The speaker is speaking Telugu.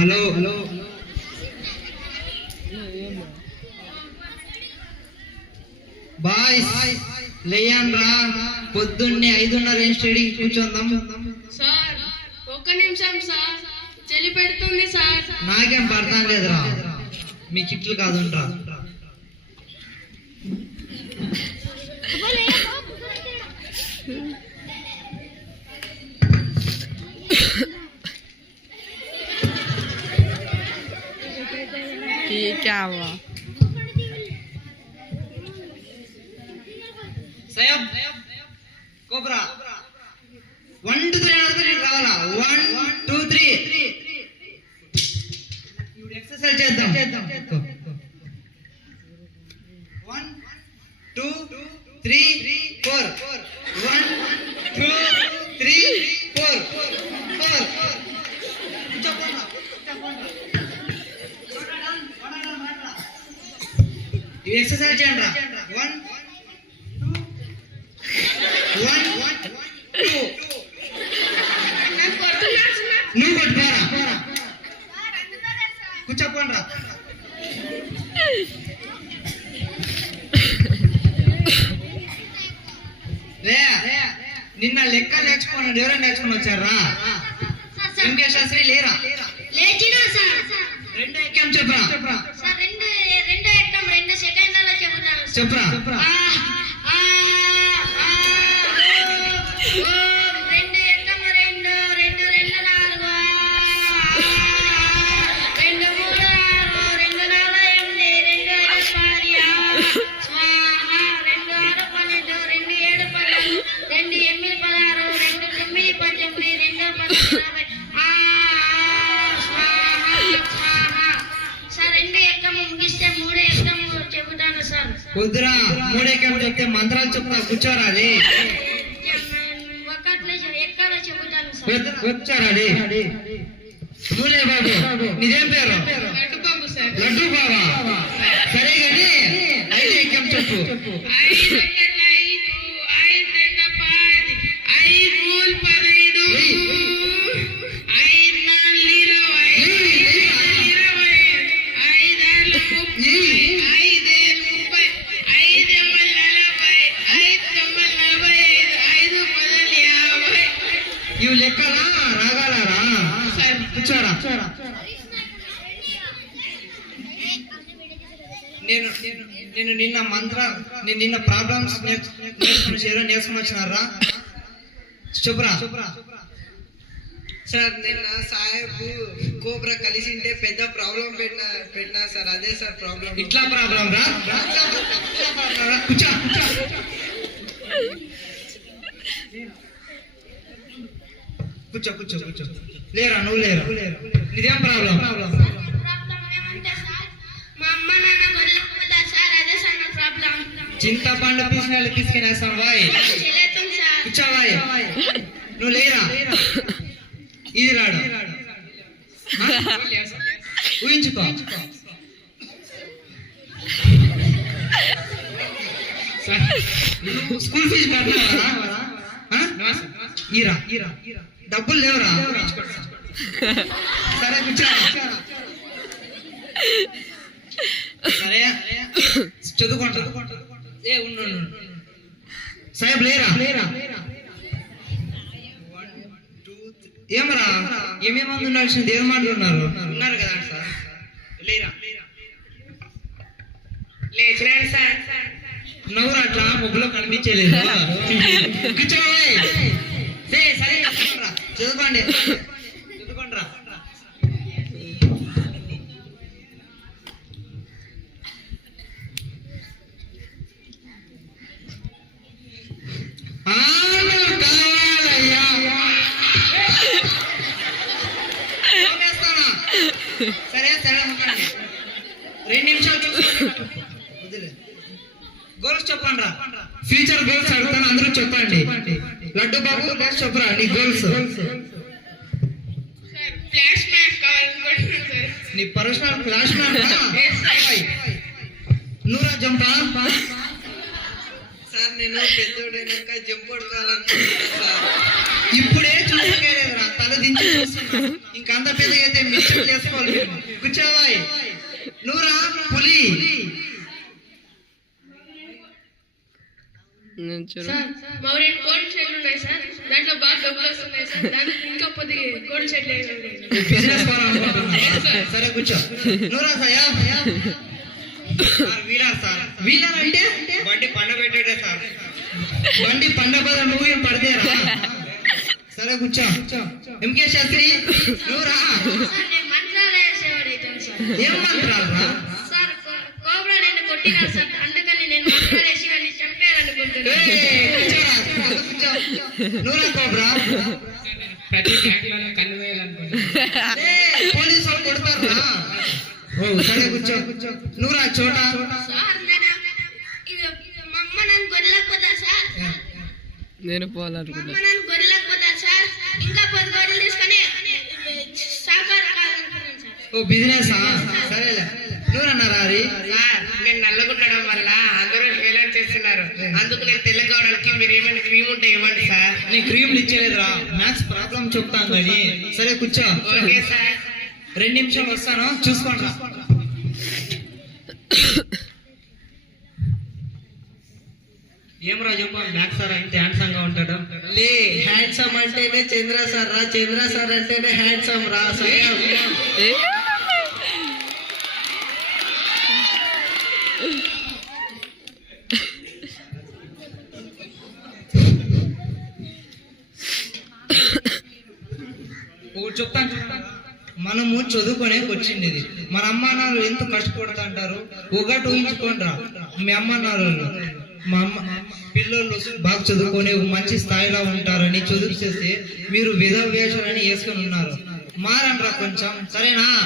హలో బాయ్స్ లేయండ్రా, పొద్దున్నే 5:30 స్టడీకి కూర్చోందాం. సార్ ఒక్క నిమిషం సార్, చలి పెడుతుంది సార్. నాకేం పడతాం లేదురా, మీ కిట్లు కాదుండ్రా. क्या हुआ? సయబ్ కోబ్రా 1 2 3 రావాలా. 1 2 3 ఇప్పుడు ఎక్సర్సైజ్ చేద్దాం. 1 2 3 4 1 2 3 4 ఈ ఎక్సర్సైజ్ చేయండి రా. 1 2 నువ్వు కొట్టుకోరా, కూర్చోపోండి రా. నిన్న లెక్క నేర్చుకున్నాడు, ఎవరైనా నేర్చుకుని వచ్చారా? ఎంకే శాస్త్రి లేరా? లేచినా సార్. రెండో ఎక్కం చెప్పరా సార్ రెండో ఎక్కం 2 సెకండ్లలో చెబుతాను చెప్పరా. వద్దురా, 3 ఎక్కం చెప్తే మంత్రాలు చెప్తా, కూర్చోరాలి. వచ్చారాలి. నువ్వులే బాబు, నీదేం పేరు? లడ్డు బాబా. సరే గాని 5 ఎక్కం చెప్పు. 5 ఇవి లెక్కలా రాగాలరా? కూర్చోరా. నేను నిన్న ప్రాబ్లమ్స్ నేర్చుకుని వచ్చినారా? చెప్పురా. సార్ నిన్న సాహెబ్ కోబ్రా కలిసింటే పెద్ద ప్రాబ్లం పెట్టినా సార్, అదే సార్ ప్రాబ్లం. ఇట్లా ప్రాబ్లం రా. కూర్చో. కూర్చో కూర్చో కూర్చో. లేరా, నువ్వు లేరా? నీదేం ప్రాబ్లం? చింతపండు పీసినాళ్ళు తీసుకునేస్తాం వాయ్. కూర్చోవాయ్. నువ్వు లేరా? ఇది రాడు. ఊహించుకో. స్కూల్ ఫీజు కట్టినావరా? ఈరా డబ్బులు లేవురా? సరే కూర్చోరా. సరే చదువుకుంటా. ఉండు. సాహెబ్ లేరా? ఏమరా, ఏమేమంది ఉండాల్సింది? ఏం మాట్లాడుతున్నారు? ఉన్నారు కదా సార్. లేరా? సార్ నవ్వురు అట్లా ముగ్గులో కనిపించలేదు. కూర్చోవాలి. సరే చదువుకోండి. చదువుకోండిరా. సరే 2 నిమిషాలు చూసుకోండి. గోల్స్ చెప్పండి రా. ఫ్యూచర్ గోల్స్ అడుగుతాను, అందరూ చెప్పండి. లడ్డు బాబు గోల్స్ చెప్పరా, నీ గోల్స్. నీ పర్సనల్ ఫ్లాష్ మ్యాన్. నువ్వురా జంపా. సార్ నేను పెద్దోడైనాక జంప్ కొడుకోవాలనుకుంటున్నా సార్. ఇప్పుడే చూసుకోలేదురా, తల దించి చూస్తున్నా. ఇంకంత పెద్ద అయితే మించి యాక్సెప్ట్ చేసుకోవాలి మేము. కూర్చోవాయి నువ్వు రా పులి. సార్ మా ఊరి కోడి చెట్లు ఉన్నాయి సార్, దాంట్లో బాగా డబ్బులు వస్తున్నాయి సార్, దానికి ఇంకా కొద్దిగా కోడి చెట్లు వేయాలి. బిజినెస్ సరే కూర్చో. నువ్వు రా సయా. Wheeler sir. వీలర్ అంటే బండి పండ పెట్టాడే సార్. బండి పండగ నువ్వు ఏం పడితేరా. సరే కూర్చో. ఎంకే శాస్త్రి నువ్వు రా. సార్ నేను మంత్రాలు వేసేవాడు అవుతాను సార్. ఏం మంత్రాలు రా? సార్ కోబ్రా నేను కొట్టినాడు సార్, అందుకని నేను మంత్రాలు వేసి వాడిని చంపేయాలనుకుంటున్నాను. నువ్వు రా కోబ్రా. ప్రతి బ్యాంక్ లో కన్ను వేయాలనుకుంటున్నాను. పోలీసు వాళ్ళు కొడతారా? ఓ సరే కూర్చో. నువ్వు రా చోట. సార్ నేను మా అమ్మ నన్ను గొర్రెలేకపోతా సార్. నేను పోవాలనుకుంటా. అమ్మ నన్ను గొర్రెలేకపోతా సార్, ఇంకా 10 గొర్రెలు తీసుకొని సాకారు కావాలనుకున్నాను సార్. ఓ బిజినెస్ సరేలే. నువ్వు అన్నారా సార్ నేను నల్లగుండడం వల్ల అందరూ హేళన చేస్తున్నారు, అందుకు నేను తెల్ల కావడానికి మీరు ఏమైనా క్రీమ్ ఉంటే ఇవ్వండి సార్. నీ క్రీమ్ ఇచ్చేలేదురా, మ్యాథ్స్ ప్రాబ్లం చెప్తాం కానీ. సరే కూర్చో. Okay sir. 2 నిమిషాలు వస్తాను, చూసుకోండి రా. ఏం రా చెప్ప మ్యాథ్స్ సార్ అయితే హ్యాండ్సమ్ గా ఉంటాడు. లే హ్యాండ్సమ్ అంటేనే చంద్ర సార్ రా, చంద్ర సార్ అంటేనే హ్యాండ్సమ్ రా. చెప్తాను. మనము చదువుకునే వచ్చింది ఇది. మన అమ్మ నాన్నలు ఎంత కష్టపడుతూ అంటారు. ఒకటి ఊహించుకోండి రా, మీ అమ్మ నాన్నలు మా అమ్మ పిల్లలు బాగా చదువుకొని మంచి స్థాయిలో ఉంటారని చదువు చేస్తే మీరు విధ వేషాలని వేసుకొని ఉన్నారు. మారండి రా కొంచెం, సరేనా?